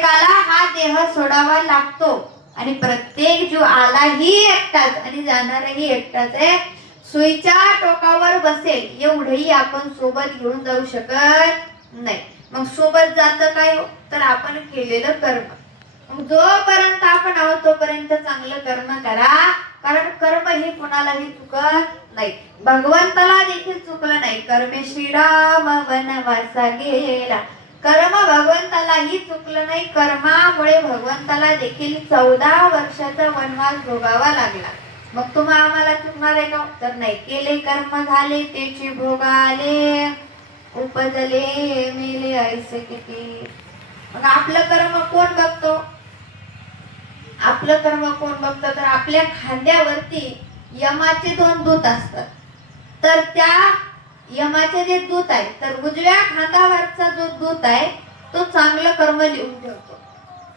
प्रत्येकाला हा देह सोडावा लागतो आणि प्रत्येक जीव आलाही एकटाच आणि जाणारही एकटाच आहे. सुईच्या टोकावर बसेल एवढंही आपण सोबत घेऊन जाऊ शकत नाही. मग सोबत जातं काय तर आपण केलेलं कर्म. मग जोपर्यंत आपण आहोत तोपर्यंत चांगलं कर्म करा, कारण कर्म हे कोणालाही चुकत नाही. भगवंताला देखील चुकलं नाही. कर्मे श्रीराम वनवासा गेला. कर्म भगवंतालाही चुकलं नाही. कर्मामुळे भगवंताला देखील 14 वर्षाचा वनवास भोगावा लागला. मग तुम्हा आम्हाला चुकणार आहे का तर नाही. केले कर्म झाले त्याची भोगाले, उपजले मेले ऐसे किती. मग आपलं कर्म कोण बघतो? आपलं कर्म कोण बघतं तर आपल्या खांद्यावरती यमाचे 2 दूत असतात. तर त्या यमाचे जे दूत आहे तर उजव्या खांद्यावरचा जो दूत आहे तो चांगलं कर्म लिहून ठेवतो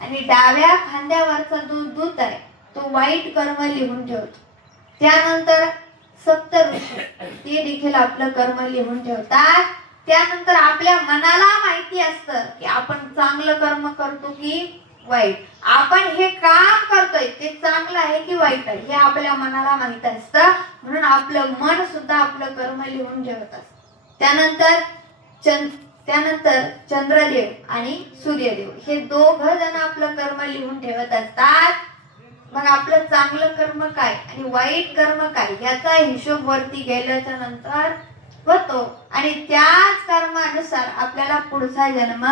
आणि डाव्या खांद्यावरचा जो दूत आहे तो वाईट कर्म लिहून ठेवतो. त्यानंतर सप्त ऋषी ते देखील आपलं कर्म लिहून ठेवतात. त्यानंतर आपल्या मनाला माहिती असतं की आपण चांगलं कर्म करतो की वाईट. आपण हे काम करतोय ते चांगलं आहे की वाईट आहे हे आपल्या मनाला माहित असतं. म्हणून आपलं मन सुद्धा आपलं कर्म लिहून ठेवत असतं. त्यानंतर चंद्रदेव आणि सूर्यदेव हे दोघ जण आपलं कर्म लिहून ठेवत असतात. मग आपलं चांगलं कर्म काय आणि वाईट कर्म काय याचा हिशोब वरती गेल्याच्या नंतर होतो आणि त्याच कर्मानुसार आपल्याला पुढचा जन्म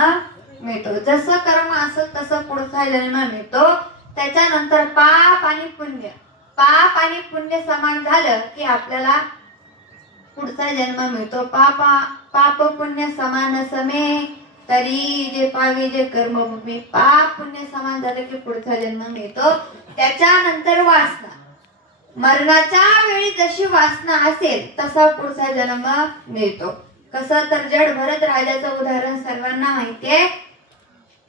मिळतो. जसं कर्म असेल तसं पुढचा जन्म मिळतो. त्याच्यानंतर पाप आणि पुण्य समान झालं की आपल्याला पुढचा जन्म मिळतो. पाप पुण्य समान समे तरी जे पावे जे कर्मभूमी. पाप पुण्य समान झालं की पुढचा जन्म मिळतो. त्याच्यानंतर वासना. मरणाच्या वेळी जशी वासना असेल तसा पुढचा जन्म मिळतो. कसं तर जड भरत राजाचं उदाहरण सर्वांना माहितीये.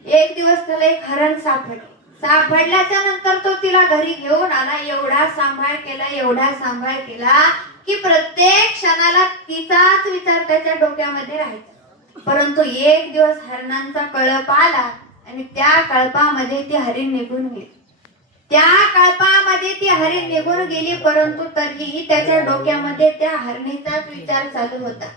एक दिवस त्याला एक हरण सापडल्याच्या नंतर तो तिला घरी घेऊन आला. एवढा सांभाळ केला की प्रत्येक क्षणाला तिचाच विचार त्याच्या डोक्यामध्ये राहायचा. परंतु एक दिवस हरणांचा कळप आला आणि त्या कळपामध्ये ती हरिण निघून गेली. परंतु तरीही त्याच्या डोक्यामध्ये त्या हरणीचाच विचार चालू होता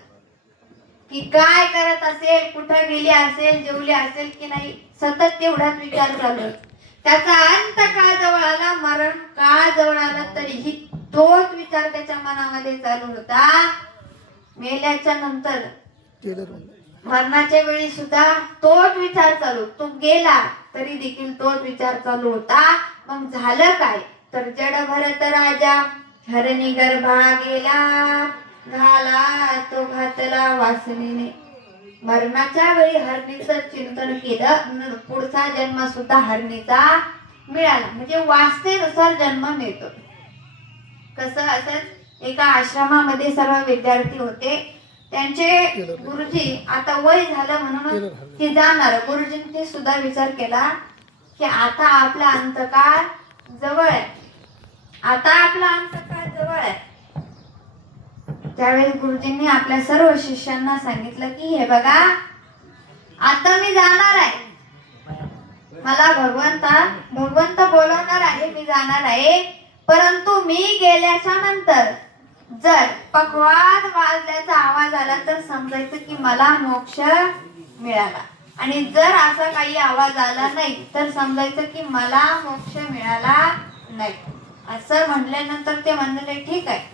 की काय करत असेल, कुठं गेली असेल, जेवली असेल की नाही. सतत तेवढाच विचार चालू. त्याचा अंत काळ जवळ आला, मरण काळ जवळ आला तरीही तोच विचार त्याच्या मनामध्ये चालू होता. मेल्याच्या नंतर मरणाच्या वेळी सुद्धा तोच विचार चालू. तो गेला तरी देखील तोच विचार चालू होता. मग झालं काय तर जड भरत राजा हरणी गर्भा गेला, घाला तो घातला वासनेने. मरणाच्या वेळी हरणीचं चिंतन केलं. पुढचा जन्म सुद्धा हरणीचा मिळाला. म्हणजे वासनेनुसार जन्म मिळतो. कसं असं एका आश्रमामध्ये सर्व विद्यार्थी होते. त्यांचे गुरुजी आता वय झालं म्हणून ते जाणार. गुरुजींनी सुद्धा विचार केला की आता आपला अंतकाळ जवळ आहे. त्यावेळेस गुरुजींनी आपल्या सर्व शिष्यांना सांगितलं की हे बघा आता मी जाणार आहे. मला भगवंत बोलवणार आहे, मी जाणार आहे. परंतु मी गेल्याच्या नंतर जर पखवाज वाजल्याचा आवाज आला तर समजायचं की मला मोक्ष मिळाला आणि जर असा काही आवाज आला नाही तर समजायचं की मला मोक्ष मिळाला नाही. असं म्हटल्यानंतर ते म्हणले ठीक आहे.